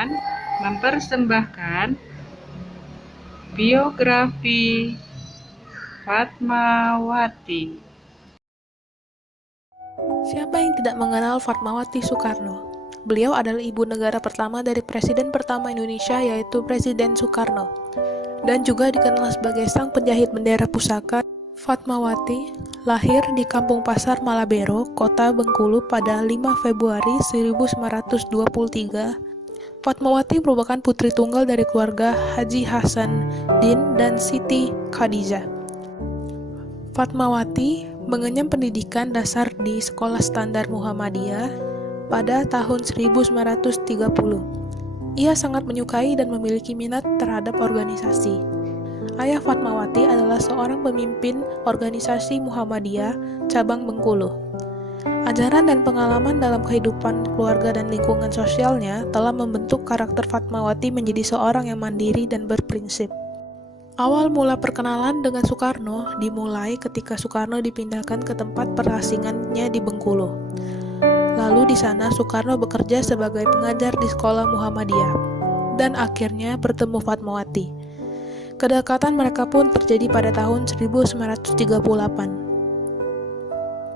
akan mempersembahkan biografi Fatmawati. Siapa yang tidak mengenal Fatmawati Soekarno? Beliau adalah ibu negara pertama dari Presiden pertama Indonesia, yaitu Presiden Soekarno, dan juga dikenal sebagai sang penjahit bendera pusaka. Fatmawati lahir di Kampung Pasar Malabero, Kota Bengkulu pada 5 Februari 1923. Fatmawati merupakan putri tunggal dari keluarga Haji Hasanuddin dan Siti Khadijah. Fatmawati mengenyam pendidikan dasar di Sekolah Standar Muhammadiyah pada tahun 1930. Ia sangat menyukai dan memiliki minat terhadap organisasi. Ayah Fatmawati adalah seorang pemimpin organisasi Muhammadiyah cabang Bengkulu. Ajaran dan pengalaman dalam kehidupan keluarga dan lingkungan sosialnya telah membentuk karakter Fatmawati menjadi seorang yang mandiri dan berprinsip. Awal mula perkenalan dengan Soekarno dimulai ketika Soekarno dipindahkan ke tempat perasingannya di Bengkulu. Lalu di sana Soekarno bekerja sebagai pengajar di sekolah Muhammadiyah dan akhirnya bertemu Fatmawati. Kedekatan mereka pun terjadi pada tahun 1938.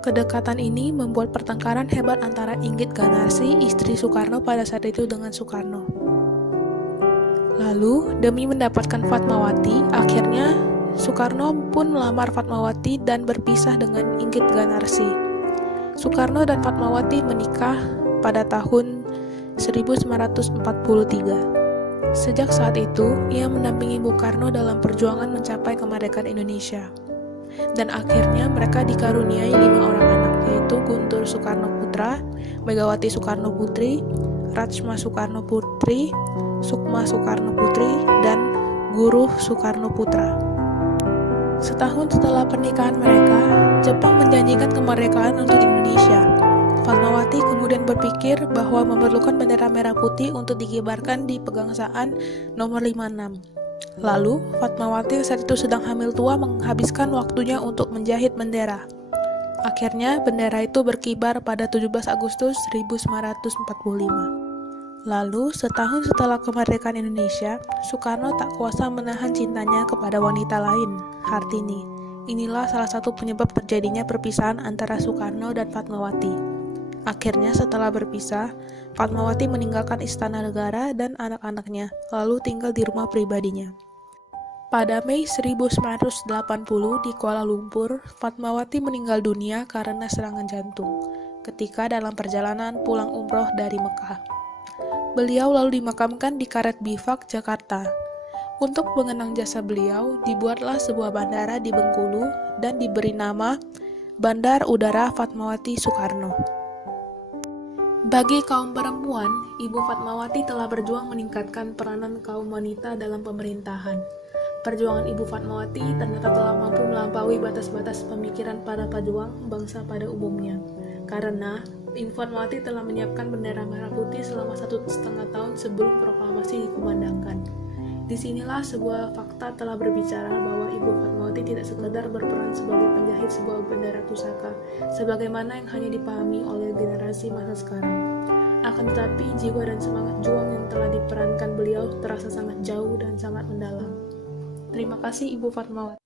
Kedekatan ini membuat pertengkaran hebat antara Inggit Ganarsi, istri Soekarno pada saat itu, dengan Soekarno. Lalu, demi mendapatkan Fatmawati, akhirnya Soekarno pun melamar Fatmawati dan berpisah dengan Inggit Ganarsi. Soekarno dan Fatmawati menikah pada tahun 1943. Sejak saat itu, ia mendampingi Bung Karno dalam perjuangan mencapai kemerdekaan Indonesia. Dan akhirnya mereka dikaruniai 5 orang anak, yaitu Guntur Soekarno Putra, Megawati Soekarno Putri, Rachma Soekarno Putri, Sukma Soekarno Putri, dan Guruh Soekarno Putra. Setahun setelah pernikahan mereka, Jepang menjanjikan kemerdekaan untuk Indonesia. Fatmawati kemudian berpikir bahwa memerlukan bendera merah putih untuk dikibarkan di Pegangsaan nomor 56. Lalu, Fatmawati saat itu sedang hamil tua menghabiskan waktunya untuk menjahit bendera. Akhirnya, bendera itu berkibar pada 17 Agustus 1945. Lalu, setahun setelah kemerdekaan Indonesia, Soekarno tak kuasa menahan cintanya kepada wanita lain, Hartini. Inilah salah satu penyebab terjadinya perpisahan antara Soekarno dan Fatmawati. Akhirnya, setelah berpisah, Fatmawati meninggalkan istana negara dan anak-anaknya, lalu tinggal di rumah pribadinya. Pada Mei 1980 di Kuala Lumpur, Fatmawati meninggal dunia karena serangan jantung ketika dalam perjalanan pulang umroh dari Mekah. Beliau lalu dimakamkan di Karet Bifak, Jakarta. Untuk mengenang jasa beliau, dibuatlah sebuah bandara di Bengkulu dan diberi nama Bandar Udara Fatmawati Soekarno. Bagi kaum perempuan, Ibu Fatmawati telah berjuang meningkatkan peranan kaum wanita dalam pemerintahan. Perjuangan Ibu Fatmawati ternyata telah mampu melampaui batas-batas pemikiran para pejuang bangsa pada umumnya. Karena Ibu Fatmawati telah menyiapkan bendera merah putih selama 1,5 tahun sebelum proklamasi dikumandangkan. Disinilah sebuah fakta telah berbicara bahwa Ibu Fatmawati tidak sekedar berperan sebagai penjahit sebuah bendera pusaka, sebagaimana yang hanya dipahami oleh generasi masa sekarang. Akan tetapi, jiwa dan semangat juang yang telah diperankan beliau terasa sangat jauh dan sangat mendalam. Terima kasih Ibu Fatmawati.